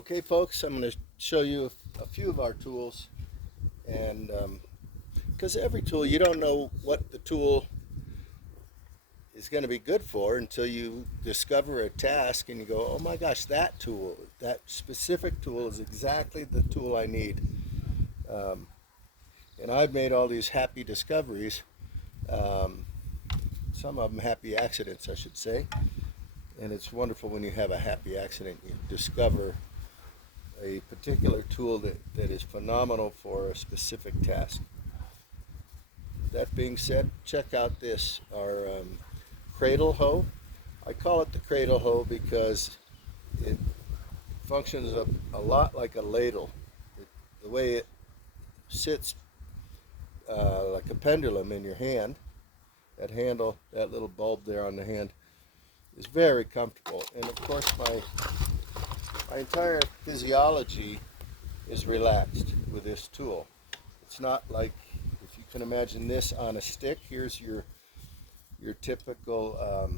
Okay, folks, I'm going to show you a few of our tools, and because every tool, you don't know what the tool is going to be good for until you discover a task and you go, oh my gosh, that tool, that specific tool is exactly the tool I need. Um, and I've made all these happy discoveries, um, some of them happy accidents, I should say. And it's wonderful when you have a happy accident, you discover a particular tool that is phenomenal for a specific task. That being said, check out this, our Cradle Hoe. I call it the Cradle Hoe because it functions a lot like a ladle. The way it sits like a pendulum in your hand, that handle, that little bulb there on the hand, is very comfortable. And of course my entire physiology is relaxed with this tool. It's not like, if you can imagine this on a stick, here's your typical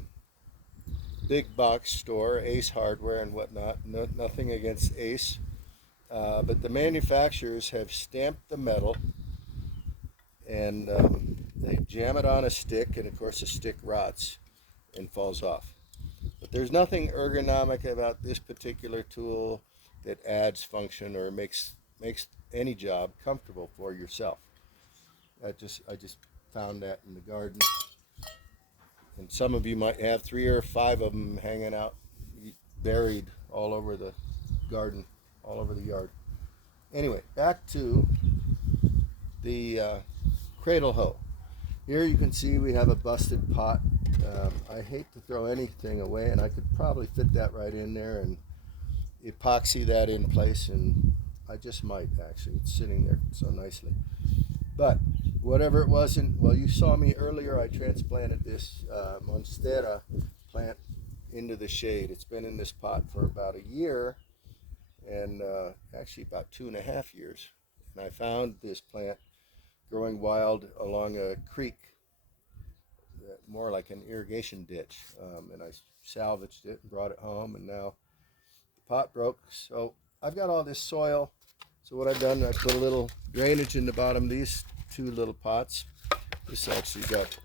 big box store, Ace Hardware and whatnot. No, nothing against Ace, but the manufacturers have stamped the metal and they jam it on a stick, and of course the stick rots and falls off. But there's nothing ergonomic about this particular tool that adds function or makes any job comfortable for yourself. I just found that in the garden, and some of you might have 3 or 5 of them hanging out, buried all over the garden, all over the yard. Anyway, back to the Cradle Hoe. Here you can see we have a busted pot. I hate to throw anything away, and I could probably fit that right in there and epoxy that in place, and I just might actually. It's sitting there so nicely. But whatever it wasn't, well, you saw me earlier, I transplanted this Monstera plant into the shade. It's been in this pot for about a year, and actually about 2.5 years. And I found this plant growing wild along a creek, more like an irrigation ditch, and I salvaged it and brought it home, and now the pot broke. So I've got all this soil. So what I've done, I put a little drainage in the bottom of these 2 little pots. This actually got,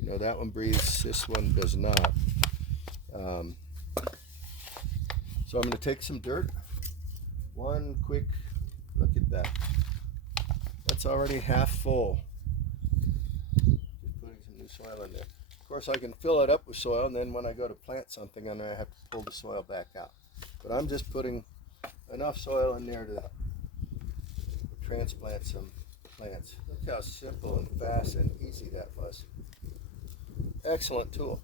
that one breathes, this one does not. So I'm going to take some dirt. One quick look at that. That's already half full. Just putting some new soil in there. Of course, I can fill it up with soil, and then when I go to plant something, I'm going to have to pull the soil back out. But I'm just putting enough soil in there to transplant some plants. Look how simple and fast and easy that was. Excellent tool.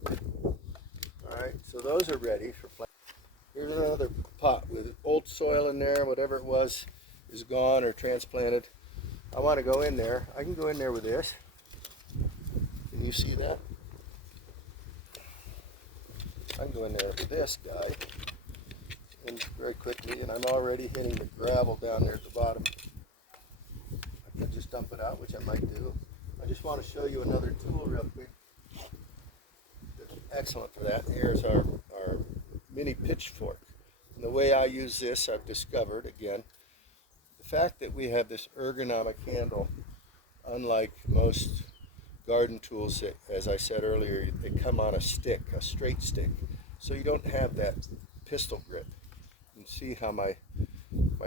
Alright, so those are ready for planting. Here's another pot with old soil in there. Whatever it was is gone or transplanted. I want to go in there. I can go in there with this. Can you see that? I can go in there with this guy and very quickly, and I'm already hitting the gravel down there at the bottom. I can just dump it out, which I might do. I just want to show you another tool real quick that's excellent for that. Here's our mini pitchfork. And the way I use this, I've discovered, again, the fact that we have this ergonomic handle, unlike most garden tools that, as I said earlier, they come on a stick, a straight stick. So you don't have that pistol grip. You can see how my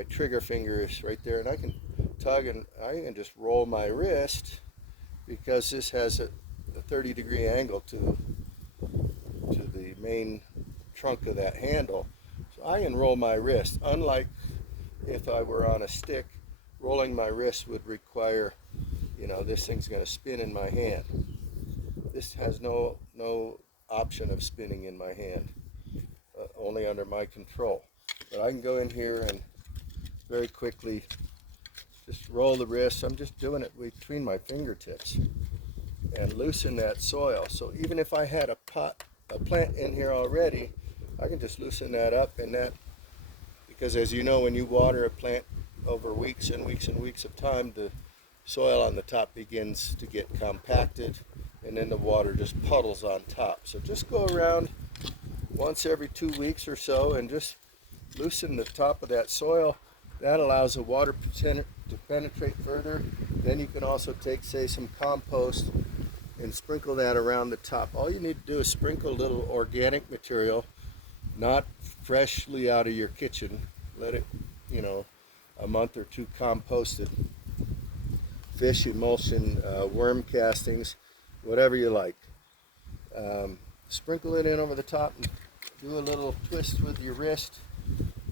trigger finger is right there, and I can tug and I can just roll my wrist because this has a 30-degree angle to the main trunk of that handle. So I can roll my wrist. Unlike if I were on a stick, rolling my wrist would require, this thing's going to spin in my hand. This has no option of spinning in my hand, only under my control. But I can go in here and very quickly just roll the wrist. I'm just doing it between my fingertips and loosen that soil. So even if I had a plant in here already, I can just loosen that up, and that, because as you know, when you water a plant over weeks and weeks and weeks of time, the soil on the top begins to get compacted, and then the water just puddles on top. So just go around once every 2 weeks or so and just loosen the top of that soil. That allows the water to penetrate further. Then you can also take, say, some compost and sprinkle that around the top. All you need to do is sprinkle a little organic material, not freshly out of your kitchen. Let it, you know, a month or two composted. Fish emulsion, worm castings, whatever you like. Sprinkle it in over the top and do a little twist with your wrist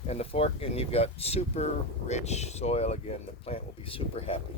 and the fork, and you've got super rich soil again. The plant will be super happy.